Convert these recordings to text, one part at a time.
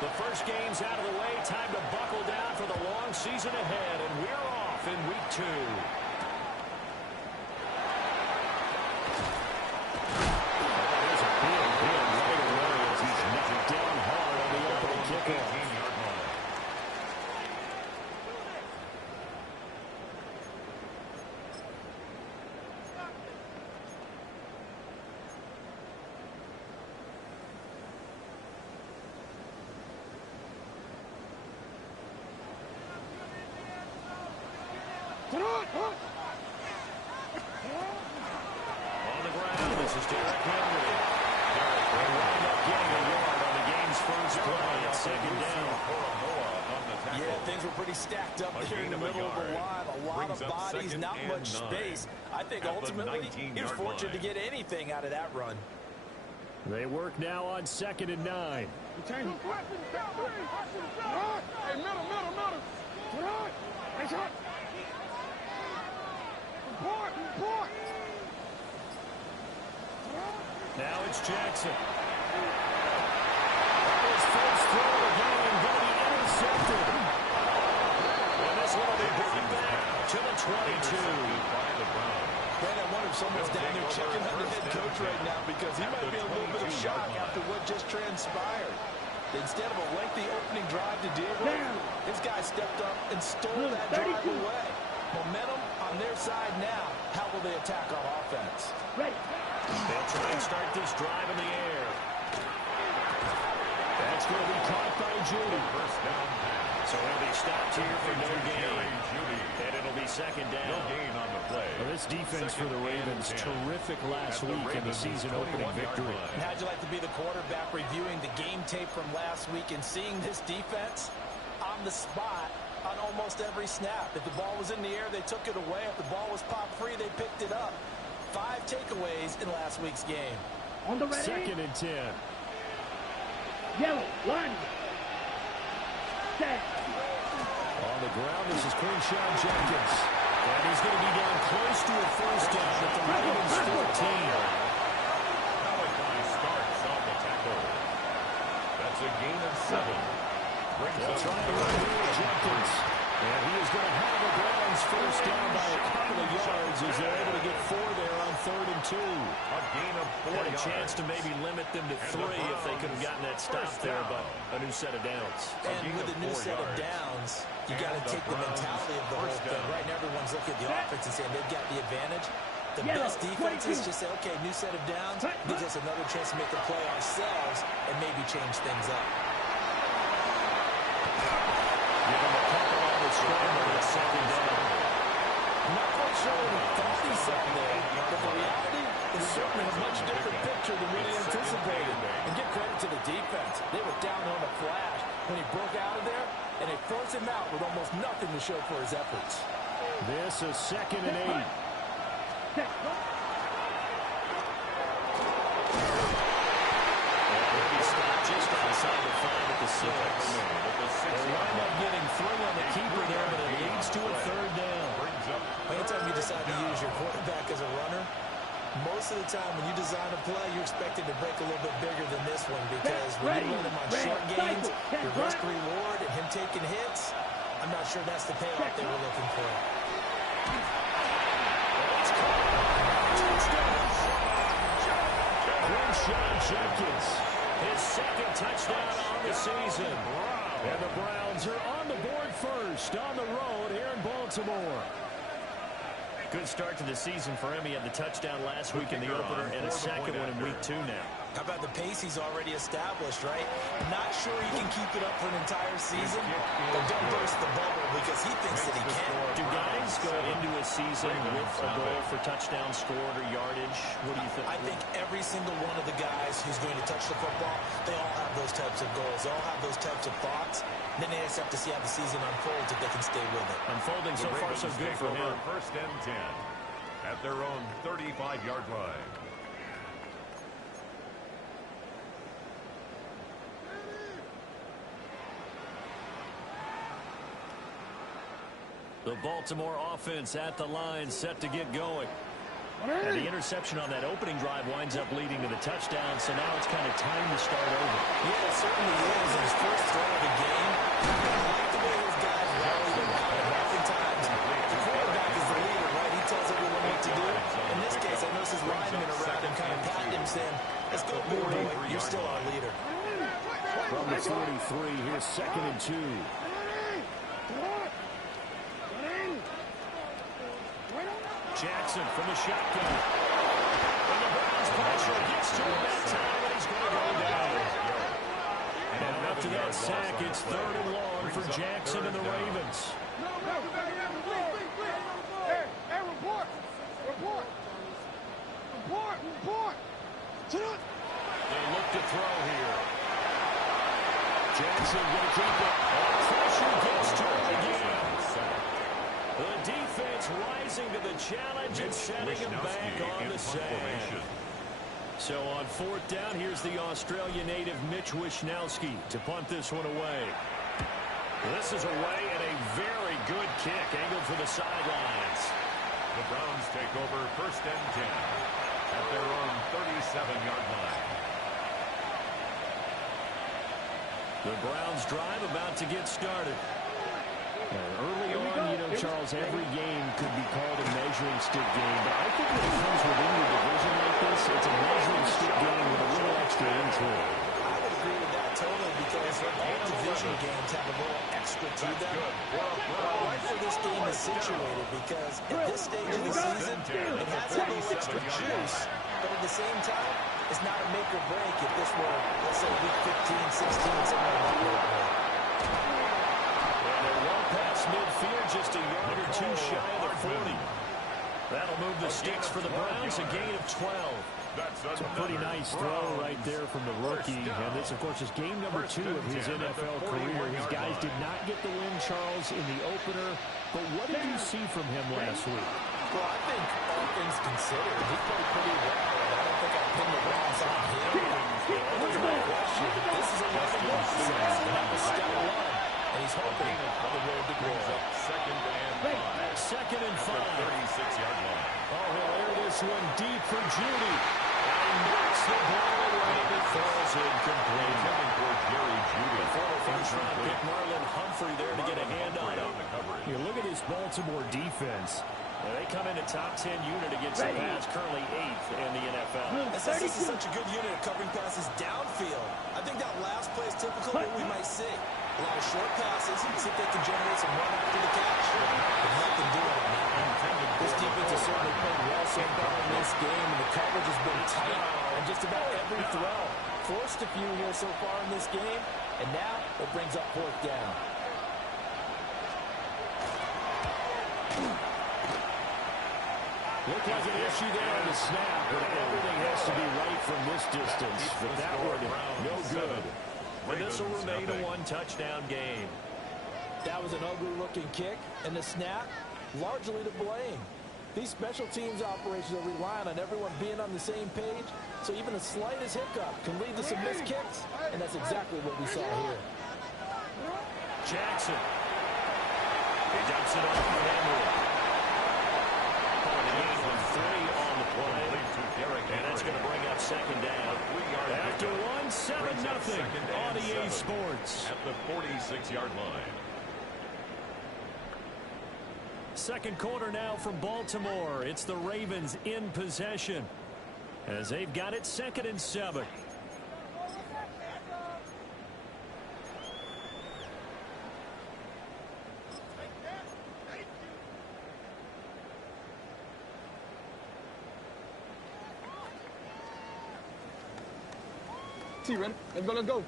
The first game's out of the way. Time to buckle down for the long season ahead, and we're off in week 2. There's a big hit right away as he's knocked down hard on the opening kickoff. On the ground, this is Derrick Henry. They wind up getting a yard on the game's first play at second down. Yeah, things were pretty stacked up here in the middle of the line. A lot of bodies, not much space. I think ultimately he was fortunate to get anything out of that run. They work now on 2nd and 9. Hey, middle. Nice hot. Report. Now it's Jackson. His first throw of the game going to be intercepted. And this one will be brought back to the 22. Man, I wonder if someone's down there checking on the head coach right now because he might be in a little bit of shock after what just transpired. Instead of a lengthy opening drive to deal with, this guy stepped up and stole that drive away. Momentum on their side now. How will they attack on offense? Ready. They'll try and start this drive in the air. That's going to be caught by Judy. First down pass. So he'll be stopped here for no gain. And it'll be second down. No gain on the play. Well, this defense for the Ravens, terrific last week in the season opening victory. And how'd you like to be the quarterback reviewing the game tape from last week and seeing this defense on the spot on almost every snap? If the ball was in the air, they took it away. If the ball was popped free, they picked it up. 5 takeaways in last week's game. On the ready. 2nd and 10. Yellow, line. Set. On the ground, this is Quinshawn Jenkins. And he's going to be down close to a first down at the Ravens 14. Malachi starts on the tackle. That's a gain of 7. They'll try to run here, Jenkins. And he is going to have the Browns first down by a couple of yards as they're able to get 4 there on 3rd and 2. A gain of 4 Had a yards. chance to maybe limit them to 3 if they could have gotten that stop there, but a new set of downs. And with a new set of downs, you got to take the mentality of the whole thing. Right now, everyone's looking at the offense and saying they've got the advantage. The best defenses just say, okay, new set of downs, gives us another chance to make the play ourselves and maybe change things up. Give him a couple on the scramble at second down. Not quite sure what he thought he saw there, but the reality is certainly a much different picture than we anticipated. And give credit to the defense. They were down on the flash when he broke out of there, and they forced him out with almost nothing to show for his efforts. This is 2nd and 8. Just outside the 5 at the 6. They wind up getting 3 on the keeper there, but it leads to a 3rd down. Anytime you decide to use your quarterback as a runner, most of the time when you design a play, you're expected to break a little bit bigger than this one because when you run him on short gains, your risk-reward and him taking hits, I'm not sure that's the payoff they were looking for. Quinshawn Jenkins, his 2nd touchdown on the season. And the Browns are on the board first on the road here in Baltimore. Good start to the season for him. He had the touchdown last week in the opener and a 2nd one in week 2 now. How about the pace he's already established, right? Not sure he can keep it up for an entire season, but don't burst the bubble because he thinks that he can. Do guys go into a season with a goal for touchdowns scored or yardage? What do you think? I think every single one of the guys who's going to touch the football, they all have those types of goals. They all have those types of thoughts. And then they just have to see how the season unfolds if they can stay with it. Unfolding so far so good for him. 1st and 10 at their own 35-yard line. The Baltimore offense at the line, set to get going. And the interception on that opening drive winds up leading to the touchdown, so now it's kind of time to start over. Yeah, it certainly is. His first throw of the game. I like the way his guys rallied around him. Oftentimes, the quarterback is the leader, right? He tells everyone what to do. In this case, I noticed his linemen around him kind of patting him, saying, let's go, big boy. You're still our leader. From the 43, here's 2nd and 2. Jackson from the shotgun. And the Browns pressure gets to him that time, and he's going to go down. And after that sack, it's 3rd and long for Jackson and the Ravens. Hey, report! Sit up! They look to throw here. Jackson going to keep it. Pressure gets to him again. The defense rising to the challenge and setting him back on the sand. So on 4th down, here's the Australian native Mitch Wishnowsky to punt this one away. This is away and a very good kick angled for the sidelines. The Browns take over 1st and 10 at their own 37-yard line. The Browns drive about to get started. Early on, you know, Charles, every game could be called a measuring stick game, but I think when it comes within your division like this, it's a measuring stick game with a little extra into it. I would agree with that totally because all division games have a little extra to them. I like where this game is situated because at this stage of the season, it has a little extra juice, but at the same time, it's not a make or break if this were, let's say, week 15, 16, something like that. Past midfield, just a yard or two shy of the 40. That'll move the sticks for the Browns, a gain of 12. It's a pretty nice throw right there from the rookie. And this, of course, is game number 2 of his NFL career. His guys did not get the win, Charles, in the opener. But what did you see from him last week? Well, I think all things considered, he played pretty well. And I don't think I'll pin the Browns on him. There's no question. This is a lesson one. He's asking him to step one. And he's hoping on the road to glory. 2nd and 5. 2nd and 5. 36-yard line. Oh, he'll air this one deep for Judy. And he knocks the ball away. It falls incomplete. Coming for Jerry Judy. Former first-round pick Marlon Humphrey there to get a hand on it. You look at this Baltimore defense. They come in a top 10 unit against the pass, currently 8th in the NFL. And since this is such a good unit at covering passes downfield, I think that last play is typical of what we might see. A lot of short passes, see if they can generate some run after the catch. But nothing doing on that one. This defense has certainly played well so far in this game, and the coverage has been tight on just about every throw. Forced a few here so far in this game, and now it brings up 4th down. Looked like an issue there on the snap, but everything has to be right from this distance. But that one, no good. And this will remain a 1-touchdown game. That was an ugly-looking kick, and the snap, largely to blame. These special teams operations are relying on everyone being on the same page, so even the slightest hiccup can lead to some missed kicks, and that's exactly what we saw here. Jackson. He dumps it off for Henry. On the play, and that's going to bring up 2nd down. After 7-0 on EA Sports. At the 46-yard line. 2nd quarter now from Baltimore. It's the Ravens in possession as they've got it 2nd and 7. Ready? Let's go, let's go.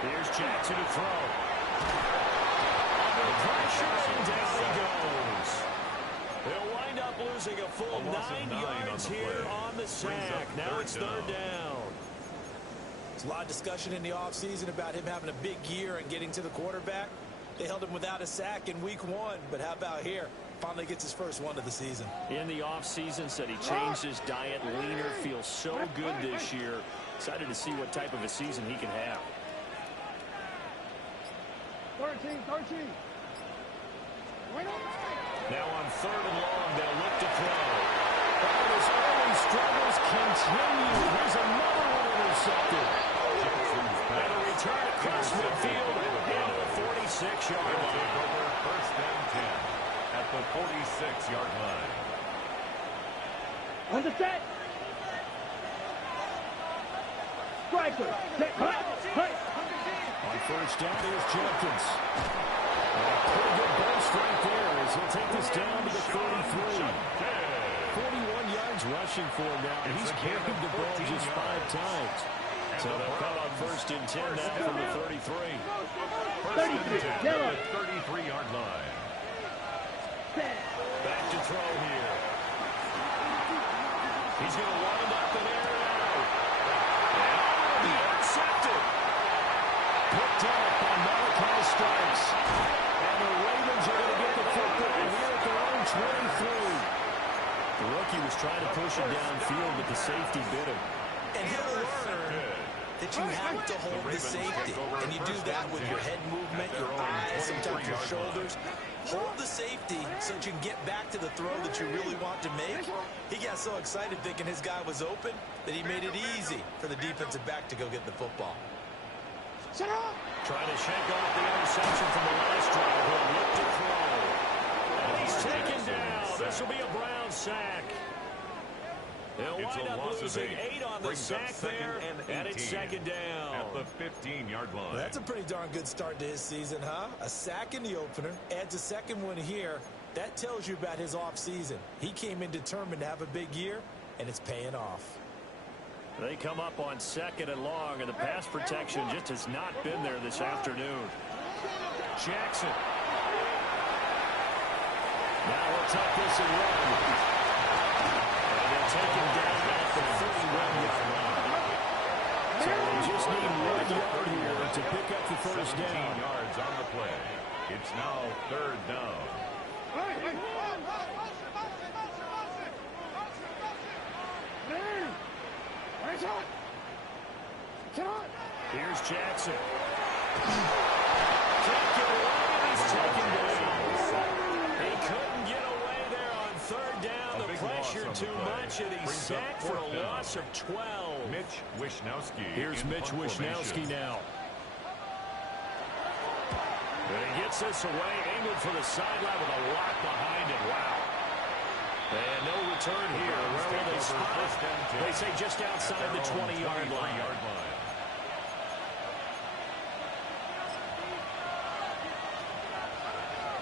Here's Jackson to throw. Under pressure, and down he goes. They'll wind up losing a full 9 yards here on the sack. Now it's 3rd down. There's a lot of discussion in the offseason about him having a big year and getting to the quarterback. They held him without a sack in week 1, but how about here? Finally gets his first one of the season. In the offseason, said he changed his diet, leaner, feels so good this year. Excited to see what type of a season he can have. 13. Now on 3rd and long, they'll look to throw. Oh, his early struggles continue. Here's another one intercepted. And a return across midfield into the 46-yard line. Over 1st and 10 at the 46-yard line. On the set. Striker. Set. Hut. On 1st down, here's Jenkins. Pretty good burst right there as he'll take this down to the 33. 41 yards rushing for him now. He's carried the ball just 5 times. So they'll come on 1st and 10 now from the 33. 1st and 10 at the 33-yard line. Back to throw here. He's going to wind up and air it out. And be intercepted. Picked up by Malachi Starks. And the Ravens are going to get the football here at their own 23. The rookie was trying to push him downfield, but the safety bit him. And he'll learn that you have to hold the safety. And you do that with your head movement, your eyes, sometimes your shoulders. Hold the safety so that you can get back to the throw that you really want to make. He got so excited thinking his guy was open that he made it easy for the defensive back to go get the football. Trying to shake off the interception from the last drive. He'll look to throw. And he's taken down. This will be a Brown sack. They'll wind up losing 8 on the sack there, and it's 2nd down. At the 15-yard line. Well, that's a pretty darn good start to his season, huh? A sack in the opener, adds a 2nd one here. That tells you about his offseason. He came in determined to have a big year, and it's paying off. They come up on 2nd and long, and the pass protection just has not been there this afternoon. Jackson. Now we'll tuck this and run. And they'll take him down at the 31-yard line. So they just need 1 yard here to pick up the 1st 17 down. yards on the play. It's now 3rd down. Here's Jackson. Can't get away, he's taken down. He couldn't get away there on 3rd down. The pressure too much, and he's sacked for a loss of 12. Mitch Wishnowsky. Here's Mitch Wishnowsky now. And he gets this away, angled for the sideline with a lot behind it. Wow. And no return here. Where will they spot it? They say just outside the 20-yard line.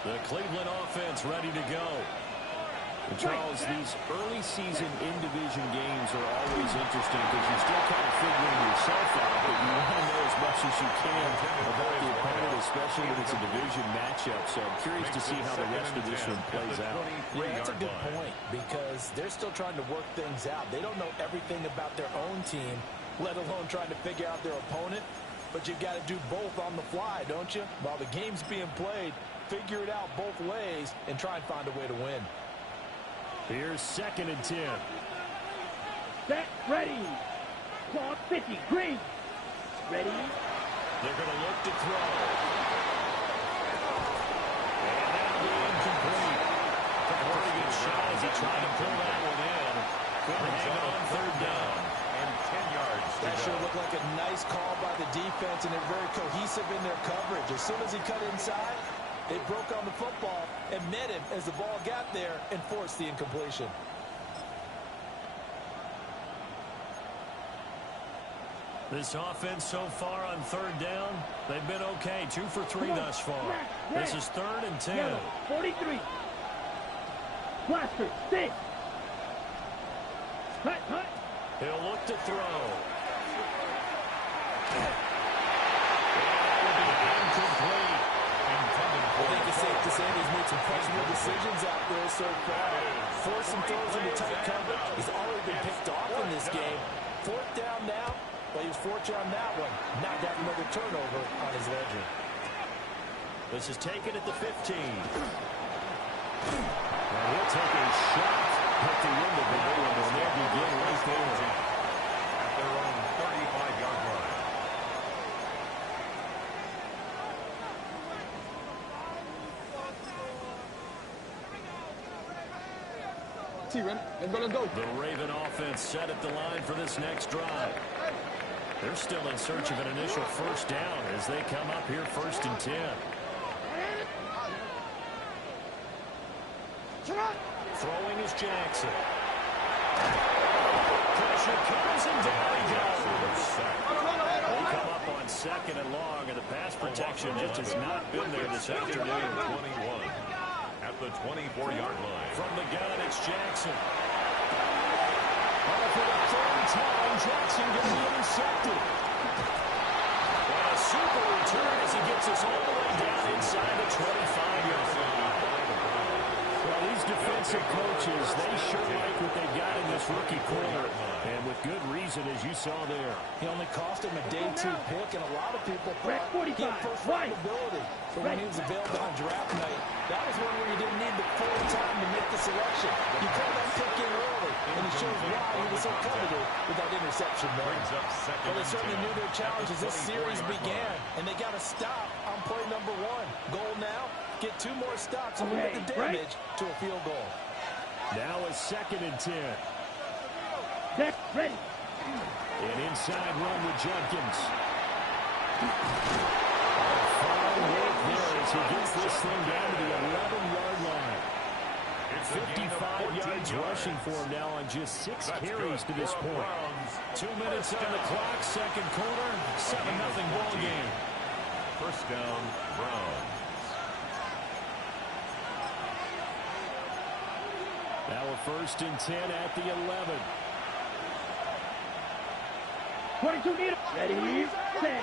The Cleveland offense ready to go. And Charles, these early season in-division games are always interesting because you're still kind of figuring yourself out, but you want to know as much as you can about the opponent, especially when it's a division matchup. So I'm curious to see how the rest of this one plays out. Yeah, that's a good point because they're still trying to work things out. They don't know everything about their own team, let alone trying to figure out their opponent. But you've got to do both on the fly, don't you? While the game's being played, figure it out both ways and try and find a way to win. Here's 2nd and 10. Set. Ready. Clock 50. Green. Ready. They're going to look to throw. And that'll be incomplete. Took a pretty good shot as he tried to pull that one in. Couldn't hang it on 3rd down. And 10 yards. That sure looked like a nice call by the defense, and they're very cohesive in their coverage. As soon as he cut inside, they broke on the football and met him as the ball got there and forced the incompletion. This offense so far on 3rd down, they've been okay. 2 for 3 thus far. This is 3rd and 10. Yellow. 43. Blaster. 6. Hut. He'll look to throw. Incomplete. I think it's safe to say he's made some questionable decisions out there so far. Forced some throws into tight coverage. He's already been picked off in this game. 4th down now. Well, he was fortunate on that one. Not got another turnover on his ledger. This is taken at the 15. And he'll take a shot at the end of the game, and they'll begin right there. At their own 35-yard line. Let's go. The Raven offense set at the line for this next drive. They're still in search of an initial first down as they come up here 1st and 10. Throwing is Jackson. Pressure comes and down he goes. They come up on 2nd and long, and the pass protection just has not been there this afternoon. 21 at the 24-yard line. From the gun, it's Jackson. Oh, for the 3rd time, Jackson going to be intercepted. And a super return as he gets us all the way down inside the 25-yard line. Well, these defensive coaches, they sure like what they've got in this rookie corner. And with good reason, as you saw there. He only cost him a day 2 pick, and a lot of people thought he had first-round ability. But when he was available on draft night, that was one where you didn't need the full time to make the selection. You called that pick in early, and it shows why he was so coveted with that interception there. Well, they certainly knew their challenge as this series began, and they got to stop on play number 1. Goal now, get 2 more stops and limit the damage to a field goal. Now a 2nd and 10. Set, ready. An inside run with Jenkins. Fine work there as he gets this thing down to the 11-yard line. 55 yards rushing for him now on just 6 carries to this point. 2 minutes on the clock, 2nd quarter, 7-0 ball game. First down, Browns. Now a 1st and 10 at the 11. 22 meters. Ready, set.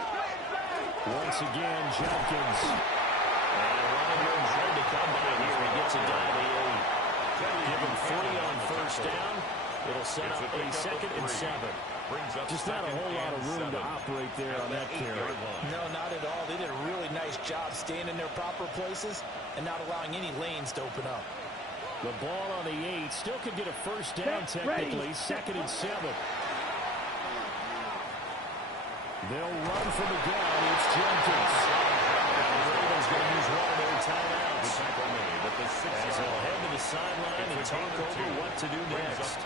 Once again, Jenkins. And running room trying to come by here. He gets it down to the 8. Give him 3 on 1st down. It'll set up a 2nd and 7. Just not a whole lot of room to operate there on that carry. No, not at all. They did a really nice job staying in their proper places and not allowing any lanes to open up. The ball on the 8. Still could get a first down technically. 2nd and 7. They'll run for the gun. It's Jenkins. And the Ravens going to use one of their timeouts. As they'll head to the sideline and talk over what to do next.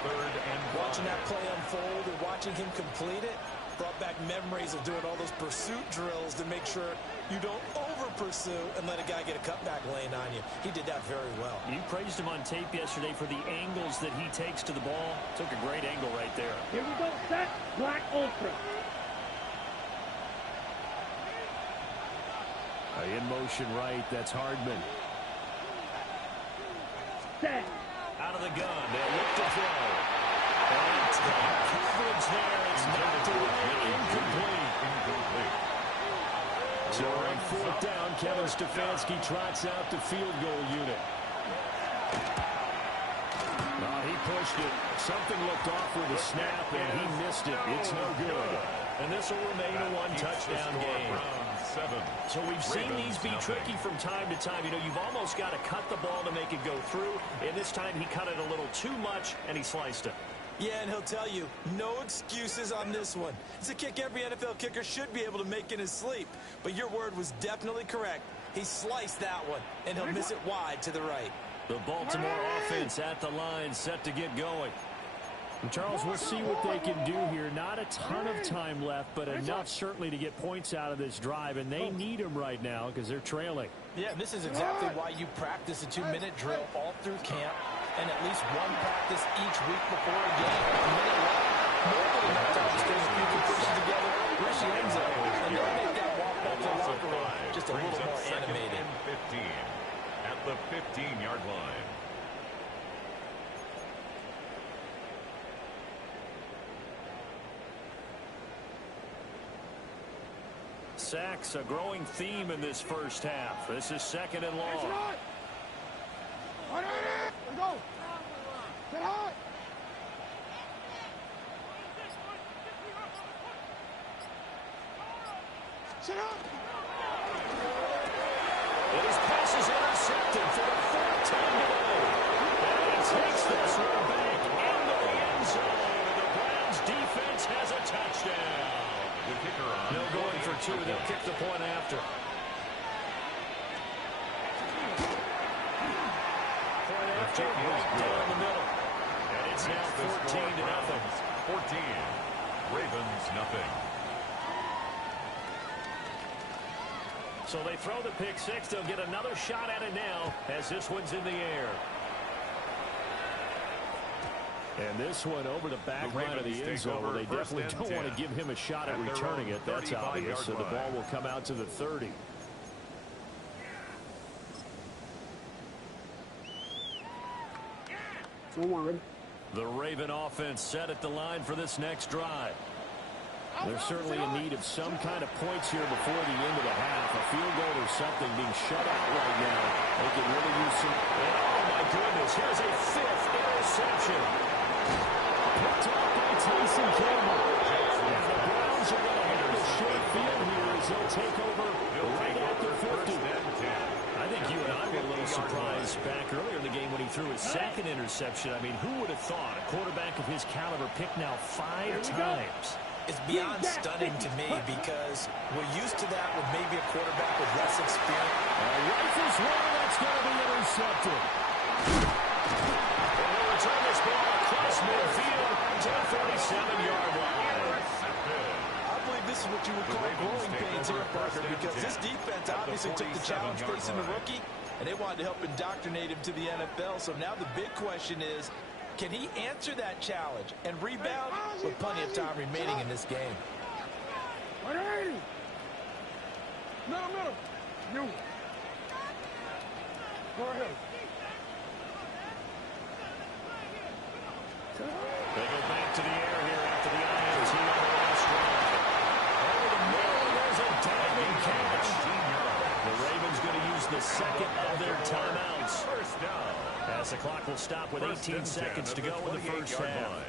Watching that play unfold and watching him complete it brought back memories of doing all those pursuit drills to make sure you don't over-pursue and let a guy get a cutback lane on you. He did that very well. You praised him on tape yesterday for the angles that he takes to the ball. Took a great angle right there. Here we go, set. Black Ultra. In motion right, that's Hardman. Set. Out of the gun, they'll look to throw. And tight coverage there, it's knocked away, incomplete. So on 4th down, Kevin Stefanski trots out the field goal unit. He pushed it. Something looked off with a snap, and he missed it. It's no good. And this will remain a 1-touchdown game. So we've seen these be tricky from time to time. You know, you've almost got to cut the ball to make it go through. And this time he cut it a little too much, and he sliced it. Yeah, and he'll tell you, no excuses on this one. It's a kick every NFL kicker should be able to make in his sleep. But your word was definitely correct. He sliced that one, and he'll miss it wide to the right. The Baltimore offense at the line, set to get going. And Charles, we'll see what they can do here. Not a ton of time left, but enough certainly to get points out of this drive, and they need them right now because they're trailing. Yeah, this is exactly why you practice a 2-minute drill all through camp and at least one practice each week before a game. A minute left, more than enough time to string a few completions together, rush the end zone, and then make that walk back to the locker room just a little more animated. 15 at the 15-yard line. Sacks, a growing theme in this first half. This is 2nd and long. Let's go. Get high. Sit up. And his pass is intercepted for the 4th time today. And he takes this one back into the end zone. And the Browns defense has a touchdown. The kicker on. They'll go in for 2. They'll kick the point after. Point after, right down the middle. It's now 14-0. 14. Ravens nothing. So they throw the pick six. They'll get another shot at it now as this one's in the air. And this one over the back line of the end zone. They definitely don't want to give him a shot at returning it. That's obvious. So the ball will come out to the 30. The Raven offense set at the line for this next drive. They're certainly in need of some kind of points here before the end of the half. A field goal or something being shut out right now. They can really use some... Oh, my goodness. Here's a fifth interception. Picked up by Tyson Campbell. And the Browns are going to have a short field here as they'll take over right after 50. I think you and I were a little surprised back earlier in the game when he threw his second interception. I mean, who would have thought a quarterback of his caliber picked now 5 times? It's beyond stunning to me because we're used to that with maybe a quarterback with less experience. Rifles one, that's going to be intercepted. And they'll return this ball across midfield to the 47-yard line. I believe this is what you would call growing pains here, Parker, because this defense obviously took the challenge facing the rookie, and they wanted to help indoctrinate him to the NFL. So now the big question is, can he answer that challenge and rebound with plenty of time remaining in this game? 180. Middle. You. Go ahead. They go back to the air here after the INT on the last drive. Over the middle, there's a diving catch. The Ravens going to use the second of their timeouts. First down. As the clock will stop with 18 seconds to go in the first half.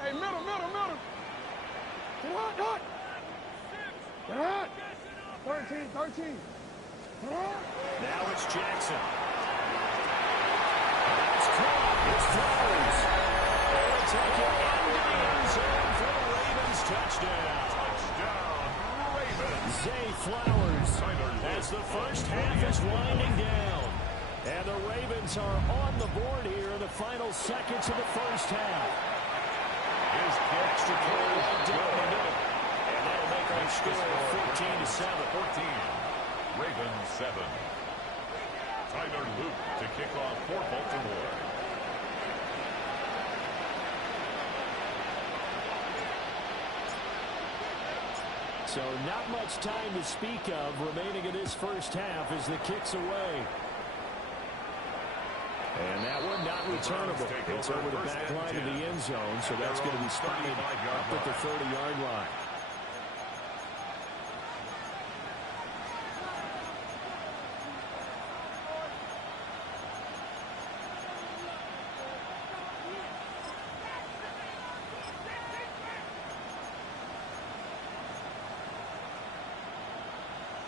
Hey, middle. Hot. Get hot. 13. Now it's Jackson. That's caught. It's Flowers. They'll take it into the end zone for the Ravens touchdown. Ravens. Zay Flowers as the first half is winding down. And the Ravens are on the board here in the final seconds of the first half. His kick to play Down the middle. And that'll make our score 14-7. 14. Ravens 7. Tyler Luke to kick off for Baltimore. So not much time to speak of remaining in this first half as the kick's away. And that one not returnable. It's over the back line of the end zone, so that's going to be spotted up at the 30-yard line.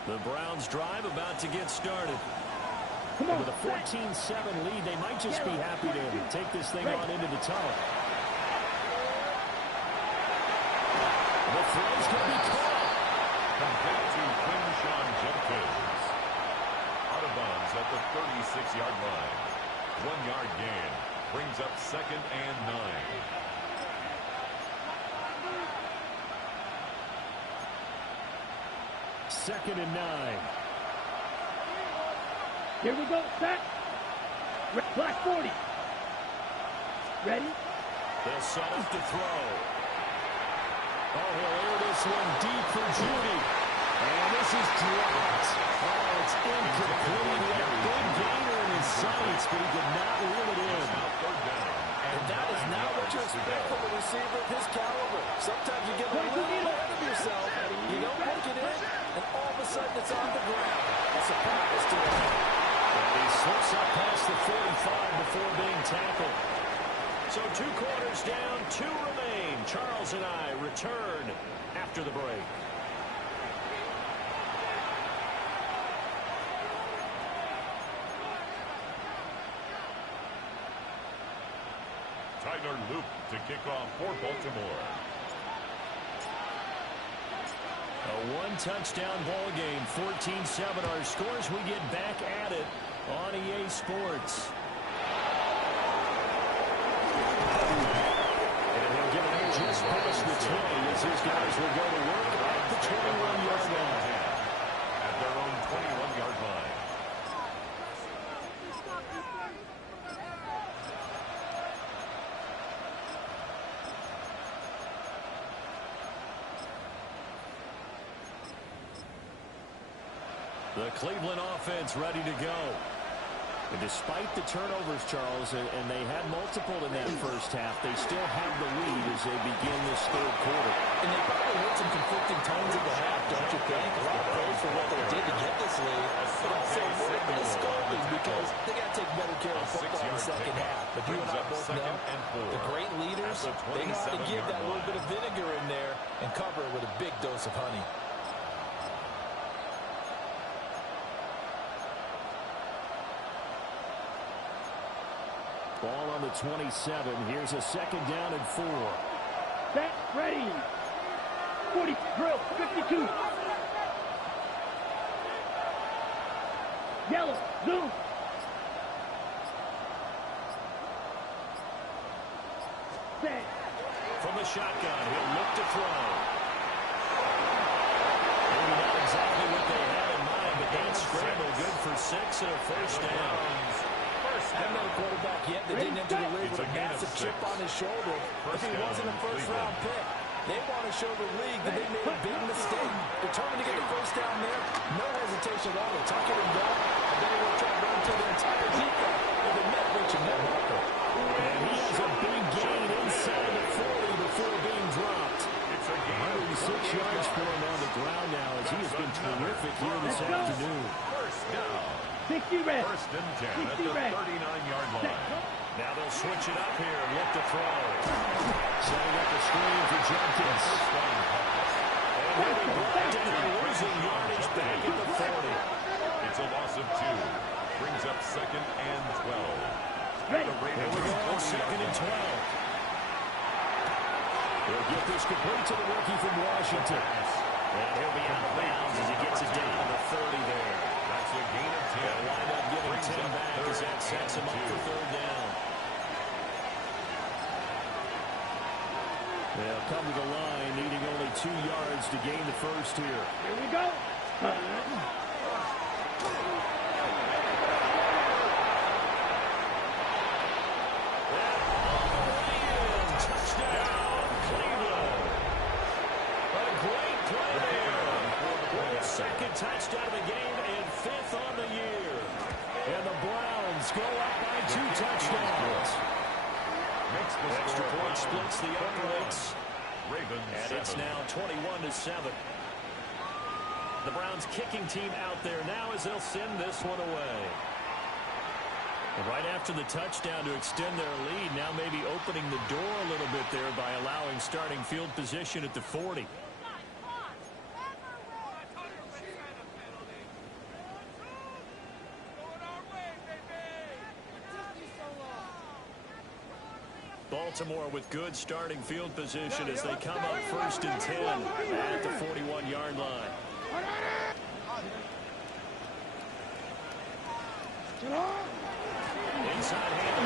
The Browns drive about to get started. With a 14-7 lead, they might just be happy to take this thing on into the tunnel. The throw's going to be caught. Complete to Quinshon Judkins. Out of bounds at the 36-yard line. 1-yard gain. Brings up 2nd and 9. Second and 9. Here we go, set. Black 40. Ready? They'll set up to throw. Oh, he'll air this one deep for Judy. And this is dropped. Oh, it's incomplete. He had a big gainer in his sights, but he did not reel it in. And that is not what you expect from a receiver of his caliber. Sometimes you get a little ahead of yourself, you don't work it in, and all of a sudden it's on the ground. A surprise to him. And he slips up past the 45 before being tackled. So 2 quarters down, 2 remain. Charles and I return after the break. Tyler Luke to kick off for Baltimore. A one-touchdown ball game, 14-7 our scores. We get back at it on EA Sports. And he'll get it just past the 20 as his guys will go to work at the 21-yard line. At their own 21-yard line. The Cleveland offense ready to go. And despite the turnovers, Charles, and they had multiple in that first half, they still have the lead as they begin this third quarter. And they probably heard some conflicting tones in the half, don't you think? A lot of praise for what they did to get this lead. But also a little bit of scolding because they got to take better care of football in the second half. But you and I both know the great leaders, they know how to give that little bit of vinegar in there and cover it with a big dose of honey. Ball on the 27. Here's a second down and 4. Set, ready. 40, drill, 52. Yellow, zoom. Set. From the shotgun, he'll look to throw. Maybe not exactly what they had in mind, but that scramble good for 6 and a first down. Haven't had a quarterback yet that didn't enter the league with a massive chip on his shoulder. If he wasn't a first-round pick, they want to show the league that they made a big mistake. Determined to get the first down there, no hesitation at all. They tuck it and go. And then he will try to run through the entire defense with a net reaching that marker. And he has a big gain inside the 40 before being dropped. 106 yards for him on the ground now as he has been terrific here this afternoon. First down. 60 red. First and 10 at the 39-yard line. Now they'll switch it up here and look to throw. Setting up the screen for Jenkins. And he'll be brought down, losing yardage back at the 40. It's a loss of 2. Brings up second and 12. Ready. Here we go, second and 12. They'll get this complete to the rookie from Washington. And he'll be out of bounds as he gets it down to 30 there. That's a gain of 10. They'll wind up giving 10 back as that sets him up for third down. They'll come to the line, needing only 2 yards to gain the first here. Here we go. Second touchdown of the game and 5th on the year. And the Browns go up by 2 touchdowns. Extra point splits the uprights. And it's now 21-7. The Browns kicking team out there now as they'll send this one away. And right after the touchdown to extend their lead, now maybe opening the door a little bit there by allowing starting field position at the 40. Baltimore with good starting field position as they come up first and 10 at the 41-yard line. Inside hand.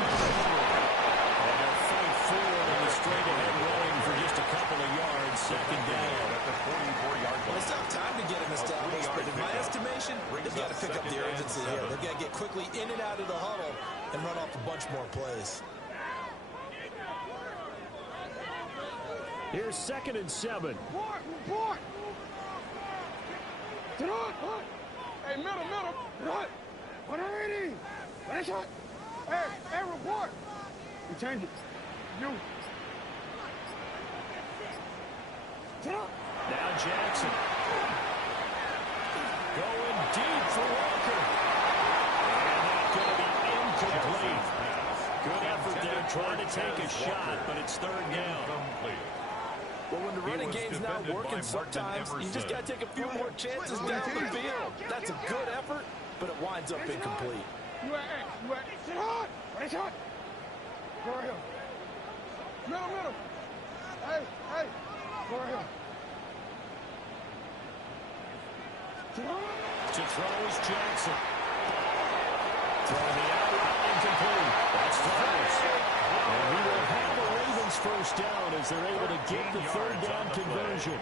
And they'll fight forward in the straight-ahead running for just a couple of yards. Second down at the 44-yard line. Well, it's not time to get him established, but in my estimation, they've got to pick up the urgency here. They've got to get quickly in and out of the huddle and run off a bunch more plays. Here's second and 7. Report! Get on! Hey, middle! What? 180! Finish it! Hey, report! You change it. You. Get up! Now Jackson. Going deep for Walker. And that's going to be incomplete. Good effort there trying to take a shot, but it's third down. Well, when the running game's not working, sometimes you just got to take a few more chances down the field. That's a good effort, but it winds up incomplete. You at, sit hard! Finish it! Go ahead. Middle. Hey. Go right here. To throw is Jackson. Throwing the out route incomplete. That's Flowers. And we will have the Ravens first down as they're able to get the third down conversion.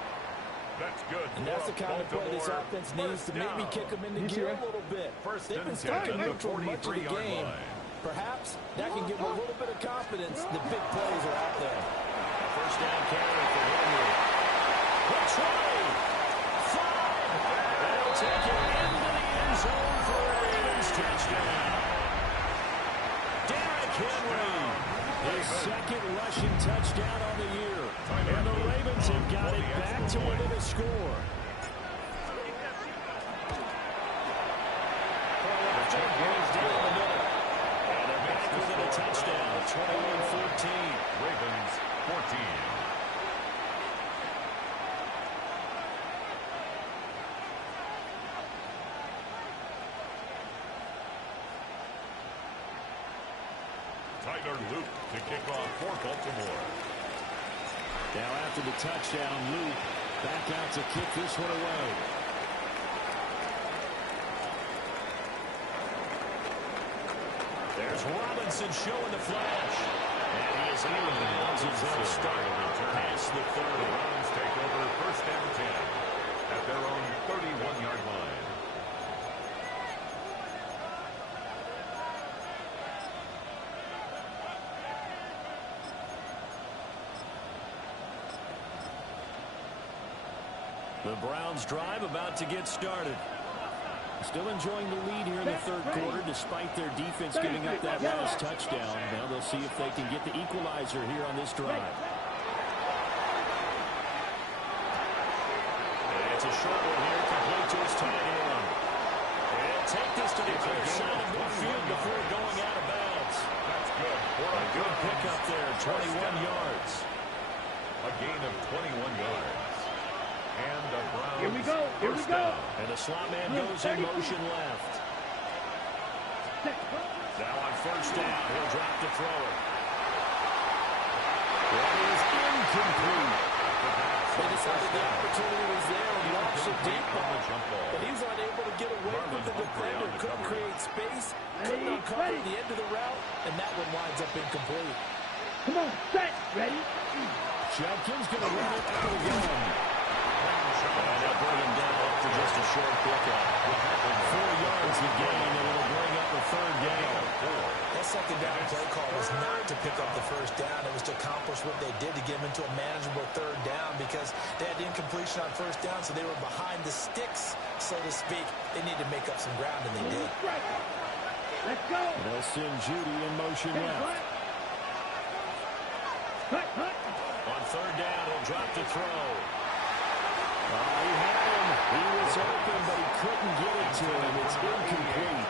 That's good. And that's the kind of play this offense needs to maybe kick them into gear a little bit. They've been stuck in neutral much of the game. Perhaps that can give them a little bit of confidence. The big plays are out there. First down carry for Henry. That's right. 5. They'll take it into the end zone for a Ravens touchdown. Derrick Henry, his second rushing touchdown on the year. And the Ravens have got it back to within a score. And they're back within a touchdown. 21-14. Ravens 14. Tyler Luke to kick off for Baltimore. Now after the touchdown, Luke back out to kick this one away. There's Robinson showing the flash. And he is out of bounds as they'll start past the 30. The Browns take over first down 10 at their own 31-yard line. The Browns drive about to get started. Still enjoying the lead here in the third quarter despite their defense giving up that last touchdown. Now they'll see if they can get the equalizer here on this drive. And it's a short one here, complete to his tight end. And take this to the other side of midfield before going out of bounds. That's good. A good pickup there, 21 yards. A gain of 21 yards. And the Browns Here we go. And the slot man goes in motion left. Now on first down, he'll drop to throw it. That is incomplete. They decided the opportunity was there and launched it deep on the jump ball. But he was unable to get away from the defender. Couldn't create space. Couldn't uncover the end of the route. And that one winds up incomplete. Come on, set, ready? Judkins going to run it out of the gun. And they'll bring him down after just a short pickup. 4 yards the gain, and it'll bring up the third down. That second down play call was not to pick up the first down. It was to accomplish what they did to get them into a manageable third down because they had incompletion on first down, so they were behind the sticks, so to speak. They needed to make up some ground, and they did. Let's go. They'll send Judy in motion left. On third down, he'll drop to throw. He had him. He was open, but he couldn't get it to him. It's incomplete.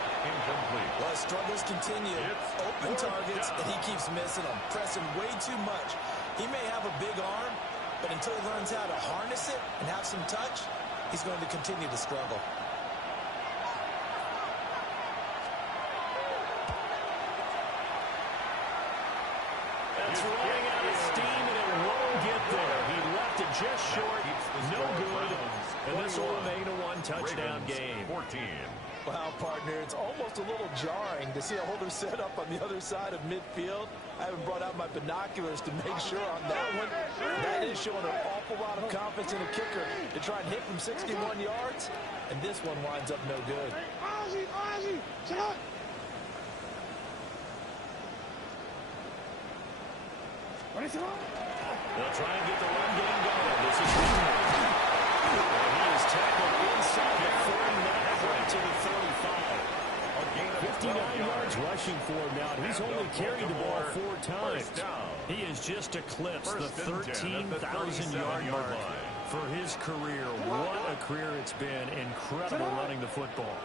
Well, struggles continue. Open targets, and he keeps missing them, pressing way too much. He may have a big arm, but until he learns how to harness it and have some touch, he's going to continue to struggle. That's running out of steam, and it won't get there. He left it just short. No good. And this will remain a one-touchdown game. 14. Wow, partner, it's almost a little jarring to see a holder set up on the other side of midfield. I haven't brought out my binoculars to make sure on that one. That is showing an awful lot of confidence in a kicker to try and hit from 61 yards. And this one winds up no good. Ozzie, shut. They'll try and get the run game going. This is Henry. And he is tackled inside the 49, right to the 35. 59 yards rushing for him now. He's only carried the ball 4 times. He has just eclipsed the 13,000-yard mark for his career. What a career it's been. Incredible running the football.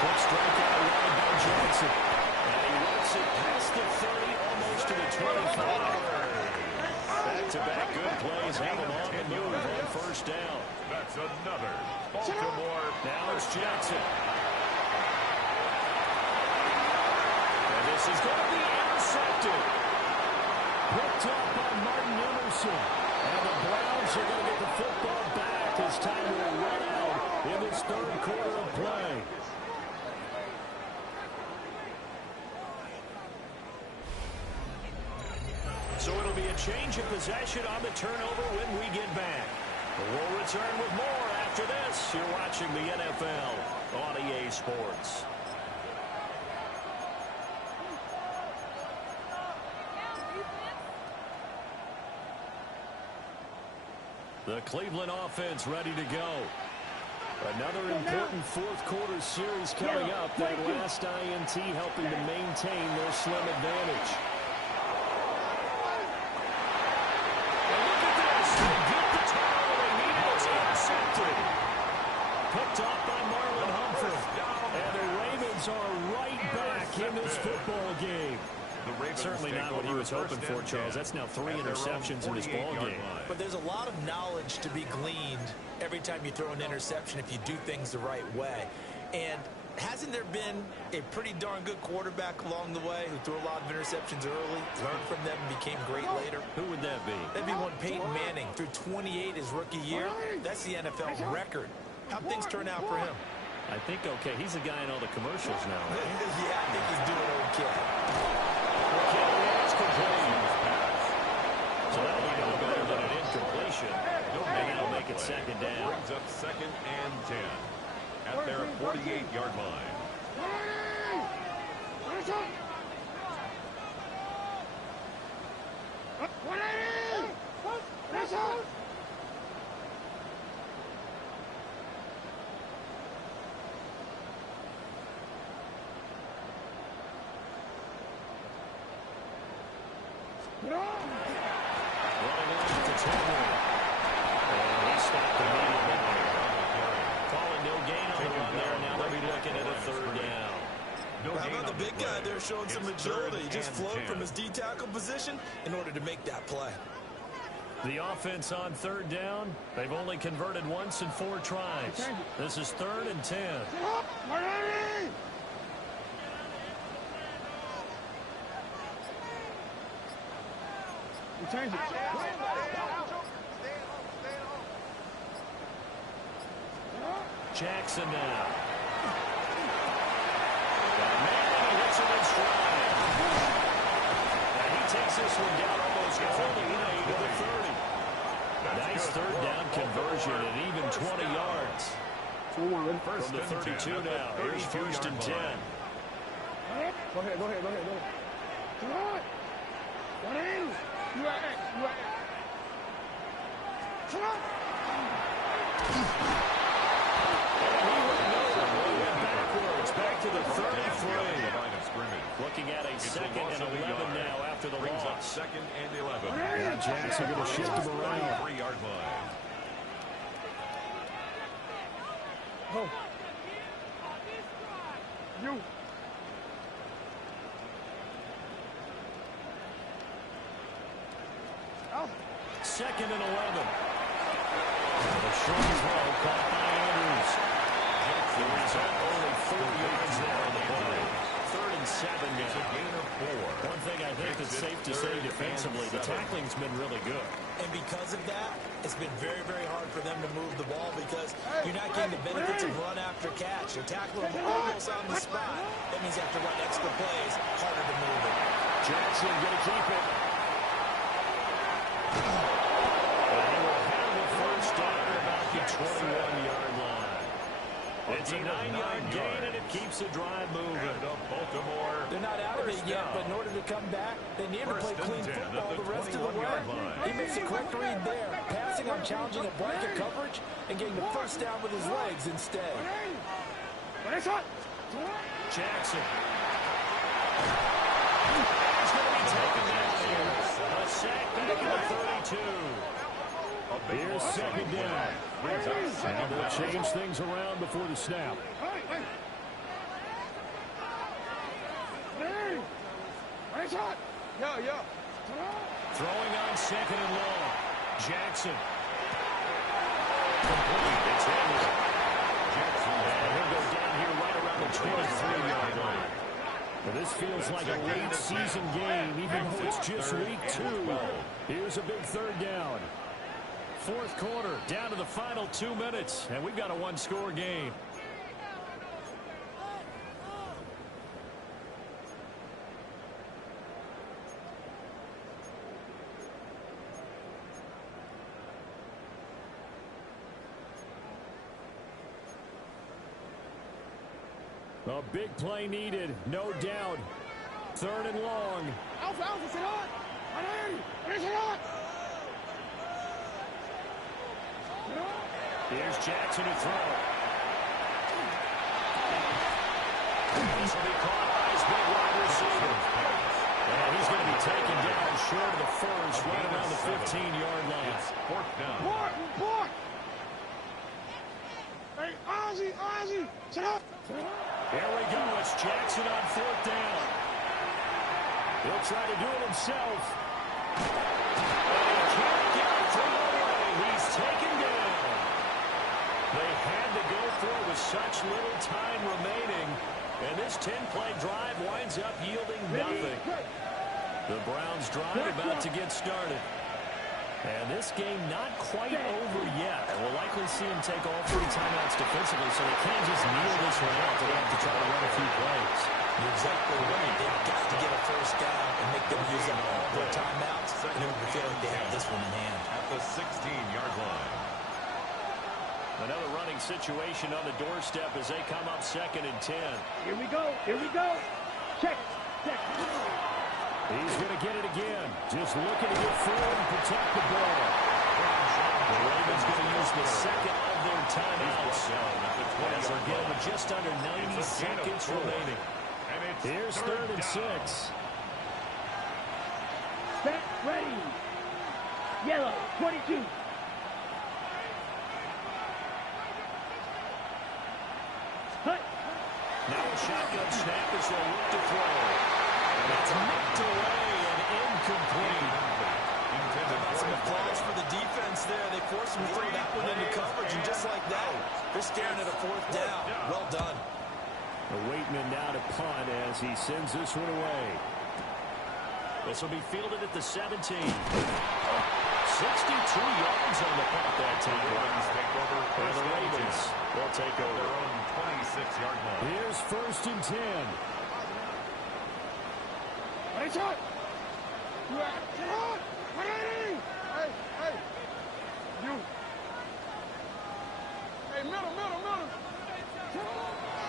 Quick strike out wide by Johnson. And he works it past the 30, almost to the 25. Back-to-back good plays have him on the move on first down. That's another Baltimore. Now it's Jackson. this is going to be intercepted. Picked up by Martin Emerson. And the Browns are going to get the football back as time will run out in this third quarter of play. So it'll be a change of possession on the turnover when we get back. We'll return with more after this. You're watching the NFL on EA Sports. The Cleveland offense ready to go. Another important fourth quarter series coming up. That last INT helping to maintain their slim advantage. And look at this. They get the turnover they needed. It's intercepted. Picked off by Marlon Humphrey. And the Ravens are right back in this football game. Certainly not what he was hoping for, Charles. That's now 3 interceptions in this ball game. But there's a lot of knowledge to be gleaned every time you throw an interception if you do things the right way. And hasn't there been a pretty darn good quarterback along the way who threw a lot of interceptions early, learned from them, and became great later? Who would that be? That'd be one Peyton Manning. Threw 28 his rookie year. That's the NFL record. How'd things turn out for him? I think okay. He's the guy in all the commercials now, right? Yeah, I think he's doing okay. So that'll be no better than an incompletion. And that'll make it second down. Brings up 2nd and 10 at their 48-yard line. Running off the 10-yard. And he stopped immediately. Calling no gain on the run there. Now they'll be looking at a third down. How about the big guy there showing some agility? He just flowed from his D-tackle position in order to make that play. The offense on third down. They've only converted once in 4 tries. This is 3rd and 10. Change it. Jackson now. Manning hits him in stride. And he takes this one down almost all the way to the 30. Nice third down conversion at even 20 yards. From the 32 now. Here's 1st and 10. Go ahead. Come on. What is it? You are it. Come on. Backwards, back to the 33. Looking at a 2nd and 11 now after the loss. 2nd and 11. Yeah, Jackson going to shift him around. 3-yard line. Go. You. 2nd and 11. The short throw caught by Andrews. The result only 4 yards there on the play. 3rd and 7 now. It's a gain of 4. One thing I think that's safe to say defensively, the tackling's been really good. And because of that, it's been very, very hard for them to move the ball because you're not getting the benefits of run after catch. You're tackling almost on the spot. That means you have to run extra plays, harder to move it. Jackson going to keep it. The 21-yard line. It's a 9-yard gain, and it keeps the drive moving. Baltimore. They're not out of it yet, but in order to come back, they need to play clean football the rest of the way. He makes the correct read there, passing on challenging a blanket coverage and getting the first down with his legs instead. Jackson. He's going to be taken down here. A sack back at the 32. Here's 2nd down. And they'll change things around before the snap. Throwing on 2nd and long. Jackson. Complete. It's Henry. Jackson. And he'll go down here right around the 23-yard line. Well, this feels like a late season game, even though it's just week 2. Here's a big third down. Fourth quarter, down to the final 2 minutes, and we've got a one-score game. A big play needed, no doubt. Third and long. Alpha, Alpha, sit on! Here's Jackson to throw. This will be caught by his big wide receiver. And he's going to be taken down short of the first, right around the 15-yard line. Fourth down. Board! Hey, Ozzie, sit up! Here we go. It's Jackson on fourth down. He'll try to do it himself. And he can't get it thrown away. He's taken down. They had to go for it with such little time remaining. And this 10-play drive winds up yielding nothing. The Browns drive about to get started. And this game not quite over yet. And we'll likely see him take all 3 timeouts defensively, so they can't just kneel this one out. They'll have to try to run a few plays. You're exactly right. They've got to get a first down and make them use up all their timeouts. And I feel like they have this one in hand. At the 16-yard line. Another running situation on the doorstep as they come up 2nd and 10. Here we go. Check. He's going to get it again. Just looking to get forward and protect the ball. The Ravens going to use the second of their timeouts. As they're getting with just under 90 seconds remaining. Here's 3rd and 6. Set, ready. Yellow, 22. Hut. Now a shotgun snap as they'll look to throw. And that's knocked away and incomplete. Some applause for the defense there. They forced him to throw that one into coverage, and just like that, they're staring at a 4th down. Well done. Waitman now to punt as he sends this one away. This will be fielded at the 17. 62 yards on the punt that time. And the Ravens will take over. Their own 26-yard line. Here's 1st and 10. Hey, shot! Sit on! Hey! You! Hey, middle!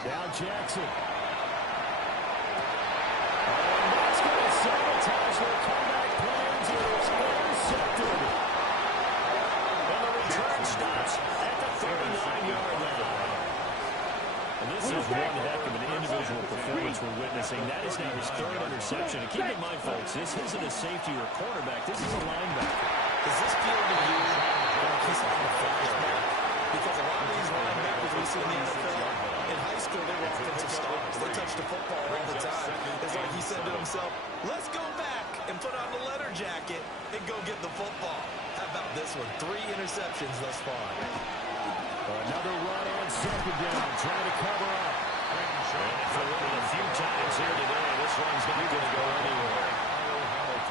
Now Jackson. And that's going to sabotage their comeback plans. It is intercepted. And the return stops at the 39-yard line. And this is one heck of an individual performance we're witnessing. That is now his 3rd interception. And keep in mind, folks, this isn't a safety or a quarterback. This is a linebacker. Does this feel to you like he's on a flashback? Because a lot of these linebackers we see in the NFL, in high school, they were offensive stars. They touched the football all the time. It's like he said to himself, let's go back and put on the leather jacket and go get the football. How about this one? 3 interceptions thus far. Another run on 2nd down, trying to cover up. And for running a few times here today, this one's not going to go anywhere.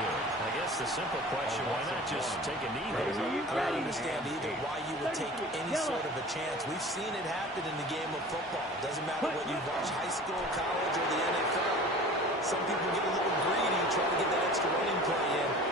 I guess the simple question, why not just take a knee there? I don't understand either why you would take any sort of a chance. We've seen it happen in the game of football. Doesn't matter what you watch, high school, college, or the NFL. Some people get a little greedy, try to get that extra running play in.